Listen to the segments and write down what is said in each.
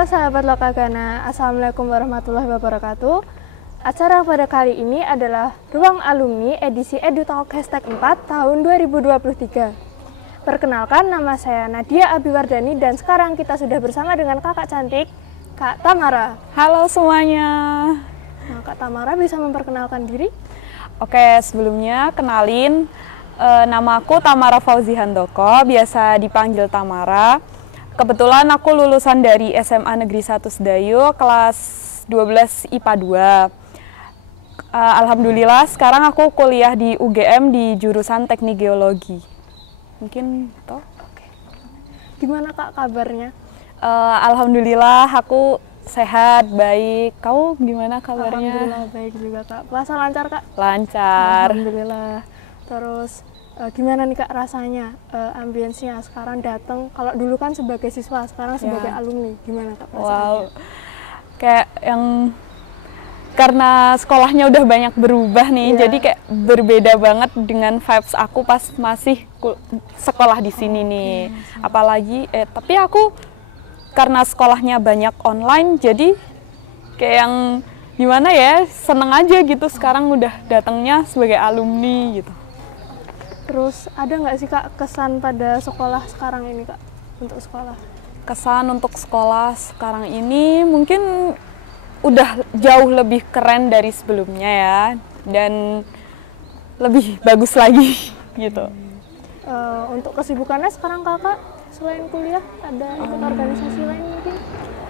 Halo sahabat Lokagana, Assalamualaikum warahmatullahi wabarakatuh. Acara pada kali ini adalah Ruang Alumni edisi EduTalk #4 tahun 2023. Perkenalkan, nama saya Nadia Abiwardani dan sekarang kita sudah bersama dengan kakak cantik, Kak Tamara. Halo semuanya. Nah, Kak Tamara bisa memperkenalkan diri? Oke, sebelumnya kenalin, nama aku Tamara Fauzi Handoko, biasa dipanggil Tamara. Kebetulan aku lulusan dari SMA Negeri 1 Sedayu, kelas 12 IPA 2. Alhamdulillah sekarang aku kuliah di UGM di jurusan Teknik Geologi. Mungkin toh? Oke. Gimana Kak kabarnya? Alhamdulillah aku sehat, baik. Kau gimana kabarnya? Alhamdulillah baik juga Kak. Puasa lancar Kak? Lancar. Alhamdulillah. Terus gimana nih Kak rasanya, ambience-nya sekarang datang, kalau dulu kan sebagai siswa, sekarang sebagai alumni, gimana Kak rasanya? Wow, kayak yang karena sekolahnya udah banyak berubah nih, jadi kayak berbeda banget dengan vibes aku pas masih sekolah di sini nih. Apalagi, tapi aku karena sekolahnya banyak online, jadi kayak yang gimana ya, seneng aja gitu sekarang udah datangnya sebagai alumni gitu. Terus ada nggak sih Kak kesan pada sekolah sekarang ini Kak, untuk sekolah? Kesan untuk sekolah sekarang ini mungkin udah jauh lebih keren dari sebelumnya ya, dan lebih bagus lagi gitu. Untuk kesibukannya sekarang Kakak selain kuliah ada ikut organisasi lain mungkin?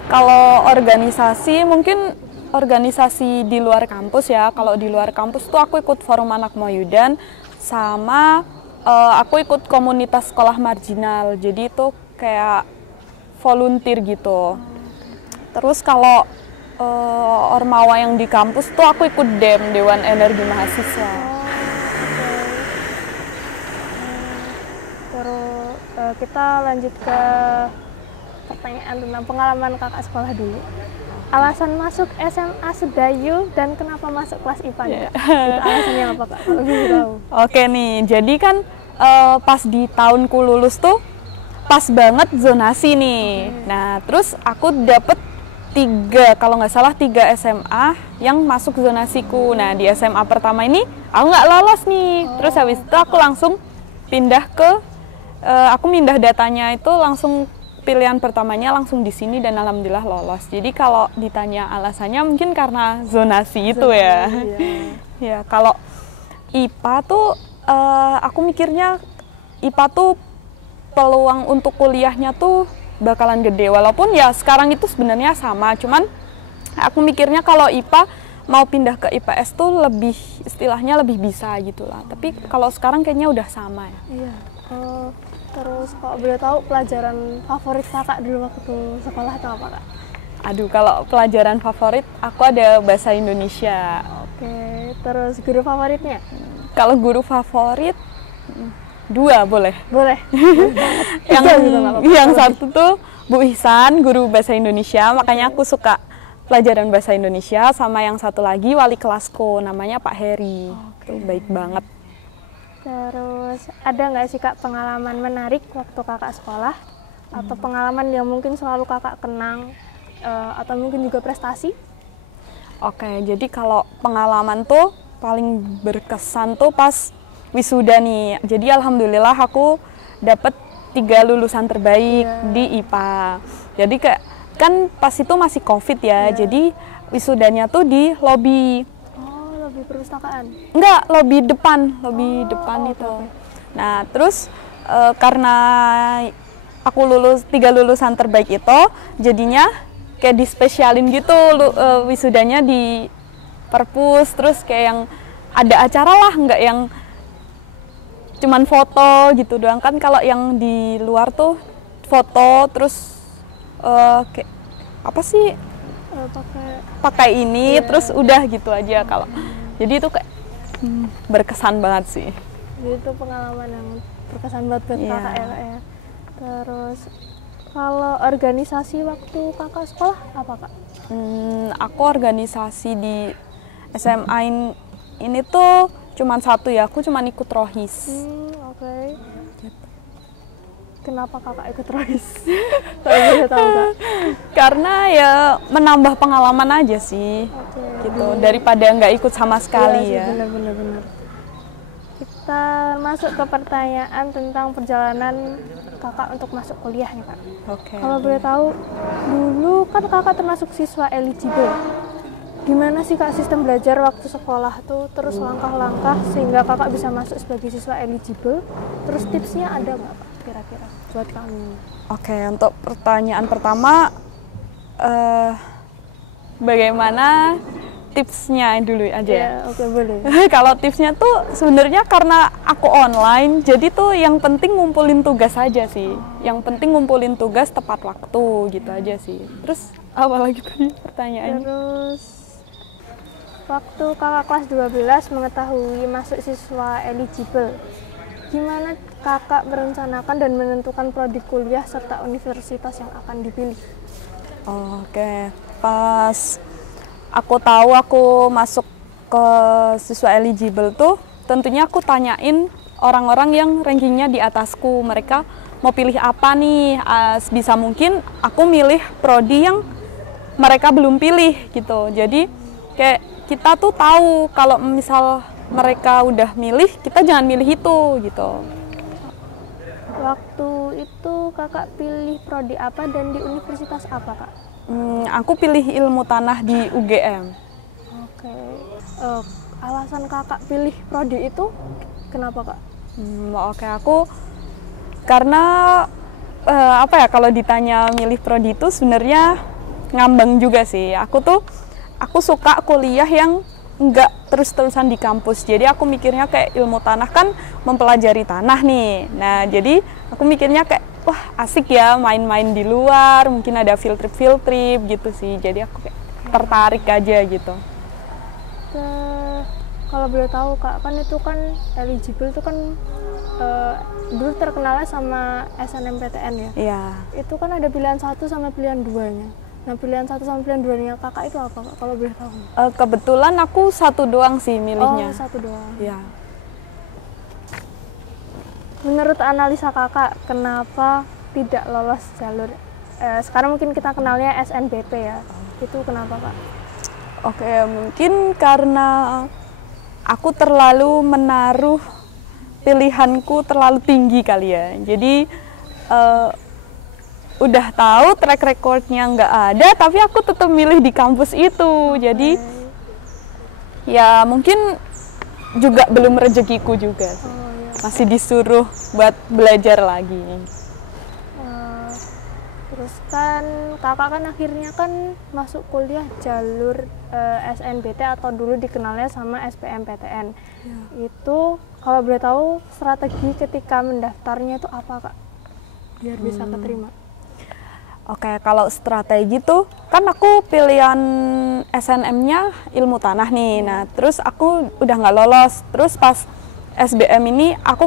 Kalau organisasi mungkin organisasi di luar kampus ya. Kalau di luar kampus tuh aku ikut Forum Anak Moyudan sama aku ikut komunitas sekolah marginal. Jadi itu kayak volunteer gitu. Terus kalau ormawa yang di kampus tuh aku ikut DEM, Dewan Energi Mahasiswa. Terus kita lanjut ke pertanyaan tentang pengalaman Kakak sekolah dulu. Alasan masuk SMA Sedayu dan kenapa masuk kelas IPA nih Kak? Itu alasannya apa Kak? Kalau bisa tahu. Oke nih, jadi kan pas di tahunku lulus tuh pas banget zonasi nih. Nah, terus aku dapet 3 SMA yang masuk zonasiku. Nah, di SMA pertama ini aku nggak lolos nih. Terus habis itu aku langsung pindah ke, aku mindah datanya itu langsung pilihan pertamanya langsung di sini dan alhamdulillah lolos. Jadi kalau ditanya alasannya mungkin karena zonasi itu ya. Ya, kalau IPA tuh aku mikirnya IPA tuh peluang untuk kuliahnya tuh bakalan gede. Walaupun ya sekarang itu sebenarnya sama, cuman aku mikirnya kalau IPA mau pindah ke IPS tuh lebih istilahnya lebih bisa gitu lah. Tapi kalau sekarang kayaknya udah sama ya. Iya. Terus kalau boleh tahu pelajaran favorit Kakak dulu waktu sekolah itu apa Kak? Aduh, kalau pelajaran favorit aku ada bahasa Indonesia. Oke, terus guru favoritnya? Kalau guru favorit 2 boleh. Boleh. yang satu tuh Bu Ihsan, guru bahasa Indonesia, makanya aku suka pelajaran bahasa Indonesia. Sama yang satu lagi wali kelasku, namanya Pak Heri. Tuh baik banget. Terus ada nggak sih Kak pengalaman menarik waktu Kakak sekolah? Atau pengalaman yang mungkin selalu Kakak kenang, atau mungkin juga prestasi? Oke, jadi kalau pengalaman tuh paling berkesan tuh pas wisuda nih. Jadi alhamdulillah aku dapet 3 lulusan terbaik di IPA. Jadi kan pas itu masih COVID ya, jadi wisudanya tuh di lobi. Lobi perpustakaan? Enggak, lobi depan itu. Okay. Nah, terus karena aku lulus 3 lulusan terbaik itu, jadinya kayak dispesialin gitu wisudanya di perpus, terus kayak yang ada acara lah, enggak yang cuman foto gitu doang. Kan kalau yang di luar tuh foto terus kayak apa sih, pakai ini terus udah gitu aja. Kalau jadi itu kayak berkesan banget sih. Jadi itu pengalaman yang berkesan banget buat Kakak ya. Terus kalau organisasi waktu Kakak sekolah apa Kak? Aku organisasi di SMA ini tuh cuman 1 ya, aku cuman ikut Rohis. Oke. kenapa kakak ikut ROIS? Kalau boleh tahu kak. Karena ya menambah pengalaman aja sih, gitu. Daripada nggak ikut sama sekali ya. Benar. Kita masuk ke pertanyaan tentang perjalanan kakak untuk masuk kuliah nih kak. Oke. Kalau boleh tahu, dulu kan kakak termasuk siswa eligible. Gimana sih kak sistem belajar waktu sekolah tuh, terus langkah-langkah sehingga kakak bisa masuk sebagai siswa eligible, terus tipsnya ada nggak kak kira-kira buat kami? Oke, untuk pertanyaan pertama, bagaimana tipsnya dulu aja ya? Oke, boleh. Kalau tipsnya tuh sebenarnya karena aku online, jadi tuh yang penting ngumpulin tugas aja sih. Yang penting ngumpulin tugas tepat waktu gitu aja sih. Terus apa lagi tadi pertanyaannya? Terus waktu kakak kelas 12 mengetahui masuk siswa eligible, gimana kakak merencanakan dan menentukan prodi kuliah serta universitas yang akan dipilih? Oke, pas aku tahu aku masuk ke siswa eligible tuh, tentunya aku tanyain orang-orang yang rankingnya di atasku, mereka mau pilih apa nih. Sebisa mungkin aku milih prodi yang mereka belum pilih gitu. Jadi kayak kita tuh tahu kalau misal mereka udah milih, kita jangan milih itu gitu. Waktu itu kakak pilih prodi apa dan di universitas apa kak? Aku pilih ilmu tanah di UGM. Oke. Alasan kakak pilih prodi itu kenapa kak? Oke, aku karena apa ya, kalau ditanya milih prodi itu sebenarnya ngambang juga sih. Aku suka kuliah yang enggak terus-terusan di kampus. Jadi aku mikirnya kayak ilmu tanah kan mempelajari tanah nih. Nah, jadi aku mikirnya kayak wah asik ya main-main di luar, mungkin ada field trip gitu sih. Jadi aku kayak tertarik aja gitu. Kalau boleh tahu kak, kan itu kan eligible itu kan dulu terkenalnya sama SNMPTN ya? Iya. Itu kan ada pilihan 1 sama pilihan 2-nya. Nah, pilihan 1 sama pilihan 2-nya kakak itu apa kak, kalau boleh tahu? Kebetulan aku 1 doang sih milihnya. Oh, 1 doang. Iya. Menurut analisa kakak, kenapa tidak lolos jalur? Sekarang mungkin kita kenalnya SNBP ya. Itu kenapa kak? Oke, mungkin karena aku terlalu menaruh pilihanku terlalu tinggi kali ya. Jadi udah tahu track recordnya nggak ada, tapi aku tetap milih di kampus itu. Jadi ya mungkin juga belum rezekiku juga. Masih disuruh buat belajar lagi. Terus kan kakak kan akhirnya kan masuk kuliah jalur SNBT atau dulu dikenalnya sama SBMPTN. Itu kalau boleh tahu strategi ketika mendaftarnya itu apa kak? Biar bisa keterima. Oke, kalau strategi tuh kan aku pilihan SNM-nya ilmu tanah nih. Nah, terus aku udah nggak lolos. Terus pas SBM ini aku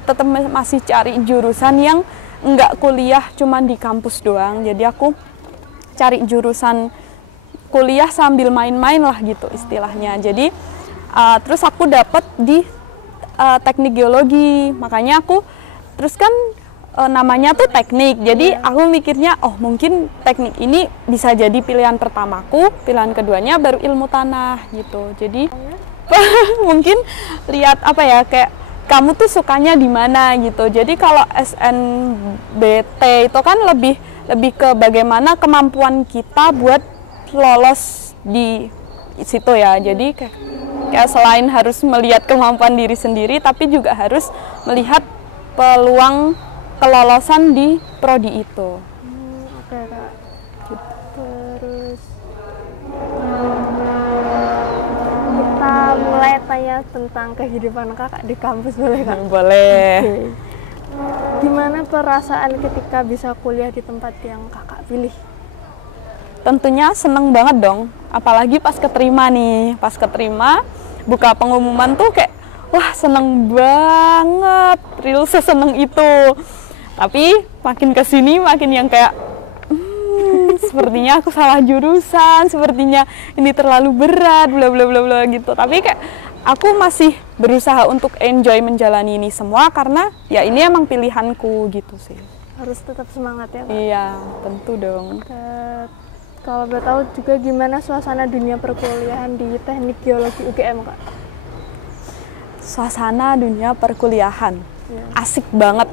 tetap masih cari jurusan yang nggak kuliah cuman di kampus doang. Jadi aku cari jurusan kuliah sambil main-main lah gitu istilahnya. Jadi terus aku dapat di teknik geologi. Makanya aku terus kan namanya tuh teknik, jadi aku mikirnya oh mungkin teknik ini bisa jadi pilihan pertamaku, pilihan keduanya baru ilmu tanah gitu. Jadi mungkin lihat apa ya, kayak kamu tuh sukanya di mana gitu. Jadi kalau SNBT itu kan lebih ke bagaimana kemampuan kita buat lolos di situ ya. Jadi kayak selain harus melihat kemampuan diri sendiri, tapi juga harus melihat peluang kelolosan di prodi itu. Oke kak. Terus kita mulai tanya tentang kehidupan kakak di kampus, boleh kak? Boleh. Okay. Gimana perasaan ketika bisa kuliah di tempat yang kakak pilih? Tentunya seneng banget dong, apalagi pas keterima nih. Pas keterima, buka pengumuman tuh kayak wah seneng banget, real seseneng itu. Tapi makin kesini makin yang kayak sepertinya aku salah jurusan, sepertinya ini terlalu berat, bla bla bla bla gitu. Tapi kayak aku masih berusaha untuk enjoy menjalani ini semua karena ya ini emang pilihanku gitu sih. Harus tetap semangat ya Kak? Iya, tentu dong. Kalau boleh tahu juga gimana suasana dunia perkuliahan di Teknik Geologi UGM Kak? Suasana dunia perkuliahan asik banget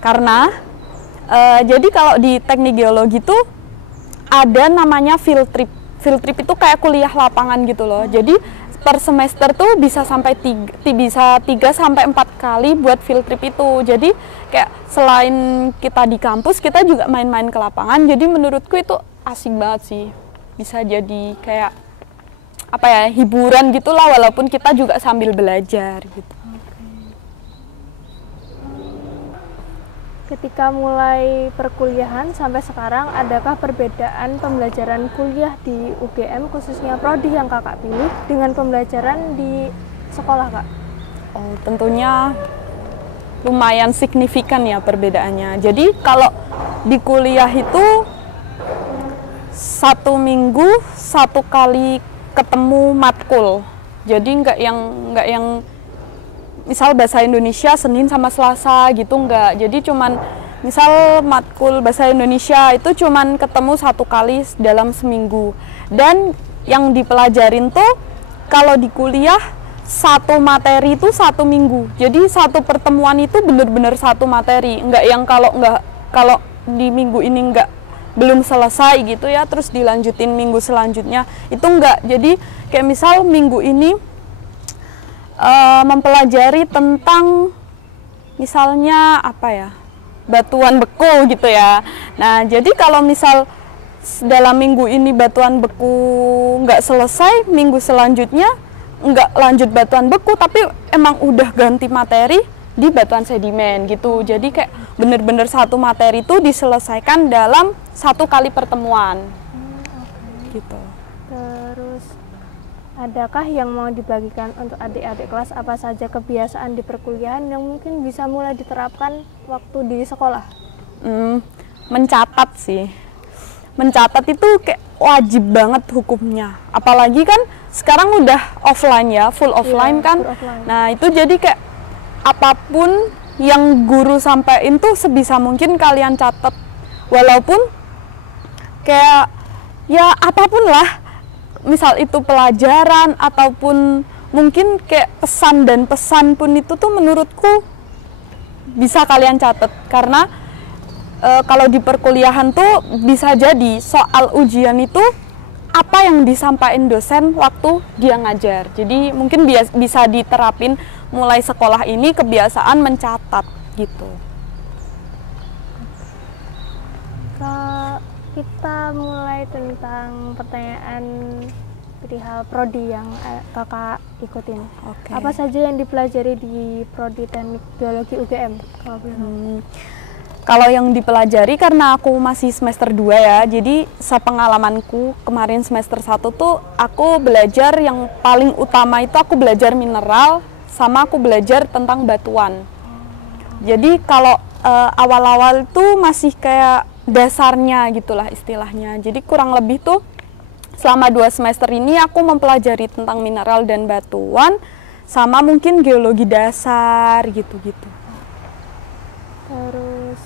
karena jadi kalau di Teknik Geologi tuh ada namanya field trip. Field trip itu kayak kuliah lapangan gitu loh. Jadi per semester tuh bisa sampai 3 sampai 4 kali buat field trip itu. Jadi kayak selain kita di kampus, kita juga main-main ke lapangan. Jadi menurutku itu asik banget sih. Bisa jadi kayak apa ya, hiburan gitulah walaupun kita juga sambil belajar gitu. Ketika mulai perkuliahan sampai sekarang, adakah perbedaan pembelajaran kuliah di UGM, khususnya prodi yang kakak pilih, dengan pembelajaran di sekolah kak? Oh, tentunya lumayan signifikan ya perbedaannya. Jadi kalau di kuliah itu 1 minggu 1 kali ketemu matkul. Jadi nggak yang misal bahasa Indonesia Senin sama Selasa gitu enggak. Jadi cuman misal matkul bahasa Indonesia itu cuman ketemu 1 kali dalam seminggu. Dan yang dipelajarin tuh kalau di kuliah 1 materi itu 1 minggu. Jadi 1 pertemuan itu bener-bener 1 materi. Enggak yang kalau di minggu ini belum selesai gitu ya terus dilanjutin minggu selanjutnya. Itu enggak. Jadi kayak misal minggu ini mempelajari tentang misalnya apa ya, batuan beku gitu ya. Nah jadi kalau misal dalam minggu ini batuan beku nggak selesai, minggu selanjutnya nggak lanjut batuan beku tapi emang udah ganti materi di batuan sedimen gitu. Jadi kayak bener-bener 1 materi itu diselesaikan dalam 1 kali pertemuan gitu. Terus adakah yang mau dibagikan untuk adik-adik kelas, apa saja kebiasaan di perkuliahan yang mungkin bisa mulai diterapkan waktu di sekolah? Mencatat sih. Mencatat itu kayak wajib banget hukumnya. Apalagi kan sekarang udah offline ya, full offline kan. Full offline. Nah itu jadi kayak apapun yang guru sampaikan tuh sebisa mungkin kalian catat. Walaupun kayak ya apapun lah. Misal itu pelajaran ataupun mungkin kayak pesan dan pesan pun itu tuh menurutku bisa kalian catat karena kalau di perkuliahan tuh bisa jadi soal ujian itu apa yang disampaikan dosen waktu dia ngajar. Jadi mungkin bisa diterapin mulai sekolah ini kebiasaan mencatat gitu. Kita mulai tentang pertanyaan perihal prodi yang kakak ikutin. Okay. Apa saja yang dipelajari di prodi Teknik Geologi UGM? Kalau yang dipelajari karena aku masih semester 2 ya, jadi sepengalamanku kemarin semester 1 tuh aku belajar yang paling utama itu aku belajar mineral sama aku belajar tentang batuan. Jadi kalau awal-awal tuh masih kayak dasarnya gitulah istilahnya. Jadi kurang lebih tuh selama 2 semester ini aku mempelajari tentang mineral dan batuan sama mungkin geologi dasar gitu-gitu. Terus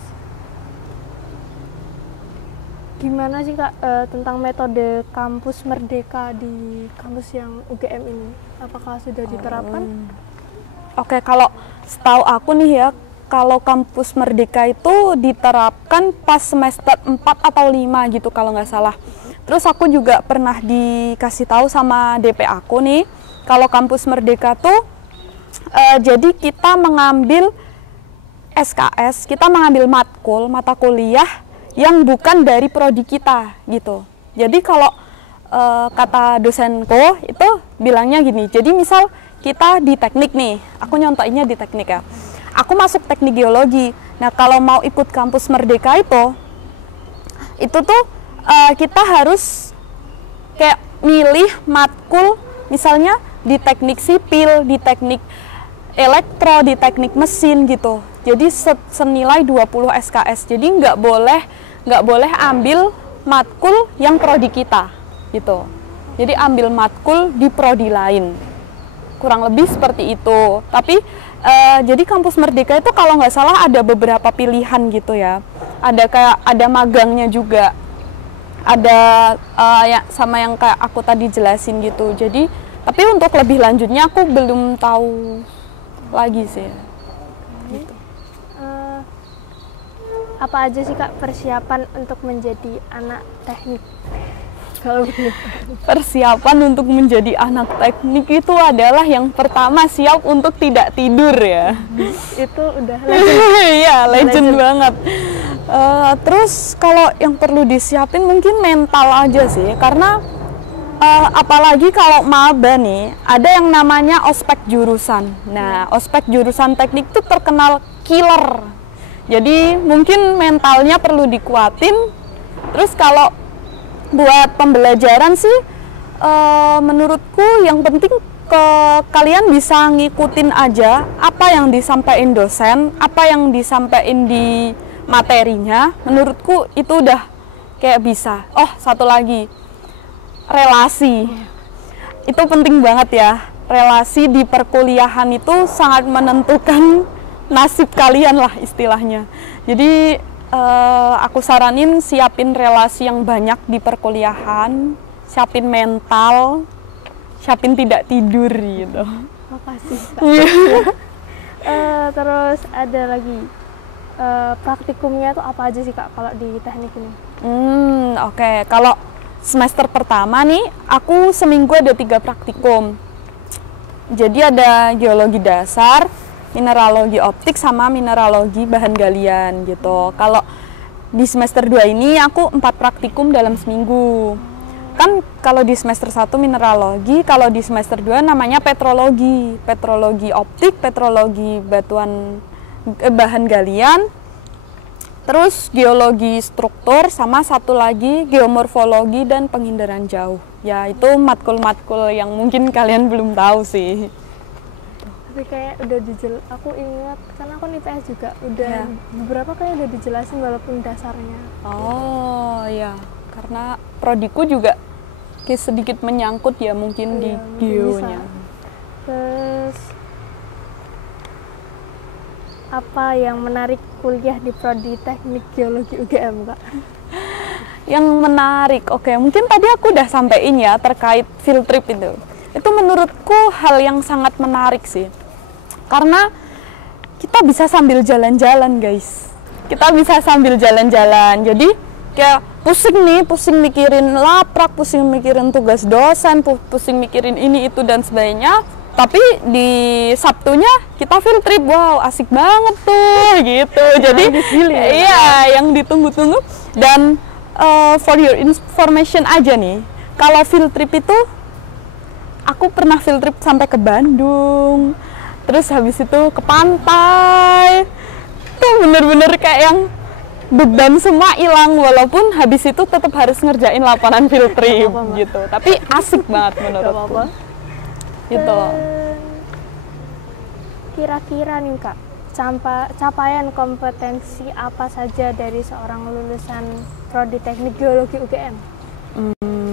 gimana sih kak tentang metode kampus merdeka di kampus yang UGM ini? Apakah sudah diterapkan? Oke, kalau setahu aku nih ya, kalau kampus merdeka itu diterapkan pas semester 4 atau 5 gitu kalau nggak salah. Terus aku juga pernah dikasih tahu sama DP aku nih, kalau kampus merdeka tuh jadi kita mengambil SKS, kita mengambil matkul, mata kuliah yang bukan dari prodi kita gitu. Jadi kalau kata dosenku itu bilangnya gini, jadi misal kita di teknik nih, aku nyontoinnya di teknik ya. Aku masuk teknik geologi. Nah, kalau mau ikut kampus merdeka itu tuh kita harus kayak milih matkul, misalnya di teknik sipil, di teknik elektro, di teknik mesin gitu. Jadi senilai 20 SKS. Jadi nggak boleh ambil matkul yang prodi kita gitu. Jadi ambil matkul di prodi lain. kurang lebih seperti itu. Tapi jadi kampus Merdeka itu kalau nggak salah ada beberapa pilihan gitu ya. Ada magangnya juga. Ada ya sama yang kayak aku tadi jelasin gitu. Jadi tapi untuk lebih lanjutnya aku belum tahu lagi sih. Gitu. Apa aja sih Kak persiapan untuk menjadi anak teknik? Kalau begitu. Persiapan untuk menjadi anak teknik itu adalah yang pertama siap untuk tidak tidur ya. Itu udah legend. Iya, legend banget. Terus kalau yang perlu disiapin mungkin mental aja sih, karena apalagi kalau maba nih, ada yang namanya ospek jurusan. Nah, ospek jurusan teknik itu terkenal killer. Jadi mungkin mentalnya perlu dikuatin. Terus kalau buat pembelajaran sih, menurutku yang penting kalian bisa ngikutin aja apa yang disampaikan dosen, apa yang disampaikan di materinya. Menurutku itu udah kayak bisa. Oh, satu lagi, relasi. Itu penting banget ya. Relasi di perkuliahan itu sangat menentukan nasib kalian lah istilahnya. Jadi aku saranin siapin relasi yang banyak di perkuliahan, siapin mental, siapin tidak tidur gitu. Makasih Kak. Terus ada lagi praktikumnya tuh apa aja sih Kak kalau di teknik ini? Oke. Kalau semester pertama nih, aku seminggu ada 3 praktikum. Jadi ada geologi dasar, mineralogi optik, sama mineralogi bahan galian gitu. Kalau di semester 2 ini aku 4 praktikum dalam seminggu. Kan kalau di semester 1 mineralogi, kalau di semester 2 namanya petrologi. Petrologi optik, petrologi batuan bahan galian, terus geologi struktur, sama satu lagi geomorfologi dan penghindaran jauh. Ya itu matkul-matkul yang mungkin kalian belum tahu sih. Tapi kayak udah aku ingat karena aku IPS juga udah beberapa kayak udah dijelasin walaupun dasarnya. Oh ya, karena prodiku juga kayak sedikit menyangkut ya mungkin di geonya. Terus apa yang menarik kuliah di prodi teknik geologi UGM Kak? Yang menarik, oke, mungkin tadi aku udah sampein ya terkait field trip itu. Itu menurutku hal yang sangat menarik sih. Karena kita bisa sambil jalan-jalan guys. Kita bisa sambil jalan-jalan. Jadi kayak pusing mikirin laprak, pusing mikirin tugas dosen, pusing mikirin ini itu dan sebagainya. Tapi di Sabtunya kita field trip, wow asik banget tuh gitu. Jadi iya yang ditunggu-tunggu. Dan for your information aja nih, kalau field trip itu aku pernah field trip sampai ke Bandung. Terus habis itu ke pantai, tuh bener-bener kayak yang beban semua hilang, walaupun habis itu tetap harus ngerjain laporan field trip gitu. Tapi asik banget menurutku. Gitu. Kira-kira nih Kak, capaian kompetensi apa saja dari seorang lulusan prodi teknik geologi UGM?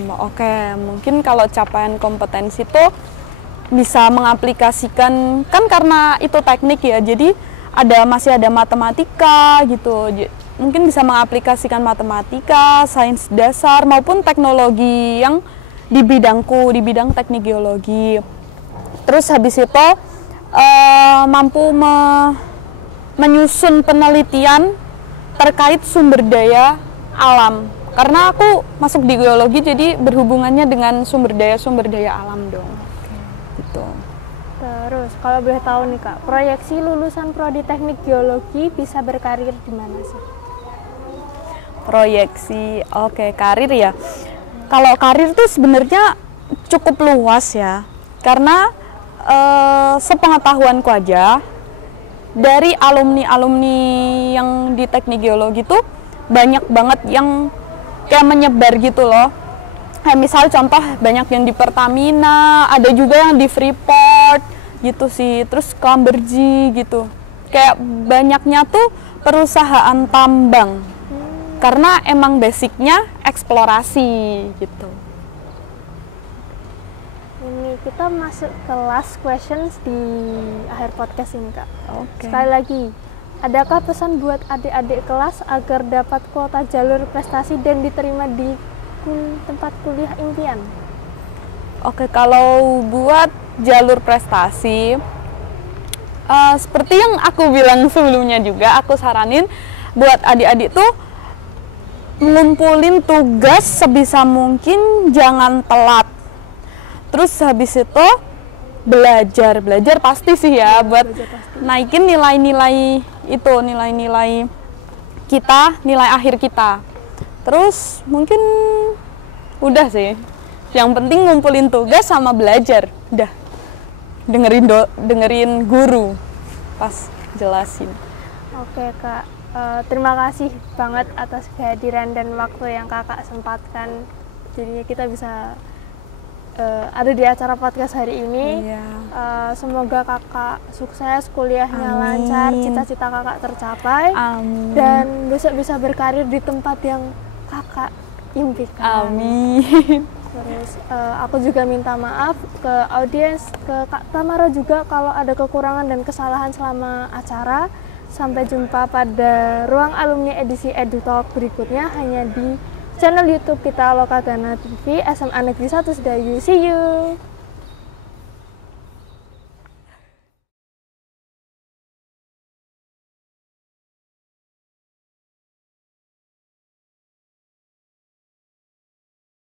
Oke, mungkin kalau capaian kompetensi itu bisa mengaplikasikan, kan karena itu teknik ya, jadi masih ada matematika gitu. Mungkin bisa mengaplikasikan matematika, sains dasar maupun teknologi yang di bidangku, di bidang teknik geologi. Terus habis itu mampu menyusun penelitian terkait sumber daya alam. Karena aku masuk di geologi, jadi berhubungannya dengan sumber daya alam dong. Gitu. Terus kalau boleh tahu nih Kak, proyeksi lulusan prodi teknik geologi bisa berkarir di mana sih? Proyeksi, oke, karir ya. Kalau karir tuh sebenarnya cukup luas ya. Karena sepengetahuanku aja, dari alumni-alumni yang di teknik geologi tuh banyak banget yang kayak menyebar gitu loh. Kayak misal contoh banyak yang di Pertamina, ada juga yang di Freeport gitu sih, terus Schlumberger gitu. Kayak banyaknya tuh perusahaan tambang. Karena emang basicnya eksplorasi gitu. ini kita masuk ke last questions di akhir podcast ini, Kak. Oke. Sekali lagi, adakah pesan buat adik-adik kelas agar dapat kuota jalur prestasi dan diterima di tempat kuliah impian? Oke, kalau buat jalur prestasi, seperti yang aku bilang sebelumnya juga, aku saranin buat adik-adik tuh ngumpulin tugas sebisa mungkin, jangan telat. Terus habis itu belajar pasti sih ya, buat naikin nilai-nilai itu, nilai-nilai kita, nilai akhir kita. Terus mungkin udah sih. Yang penting ngumpulin tugas sama belajar, udah. Dengerin guru pas jelasin. Oke, Kak. Terima kasih banget atas kehadiran dan waktu yang Kakak sempatkan. Jadinya kita bisa ada di acara podcast hari ini. Iya. Semoga Kakak sukses, kuliahnya Amin. lancar, cita-cita Kakak tercapai. Amin. Dan besok bisa berkarir di tempat yang Kakak impikan. Amin. Terus aku juga minta maaf ke audiens, ke Kak Tamara juga kalau ada kekurangan dan kesalahan selama acara. Sampai jumpa pada Ruang Alumni edisi EduTalk berikutnya hanya di channel YouTube kita Lokagana TV SMA Negeri 1 Sedayu. See you!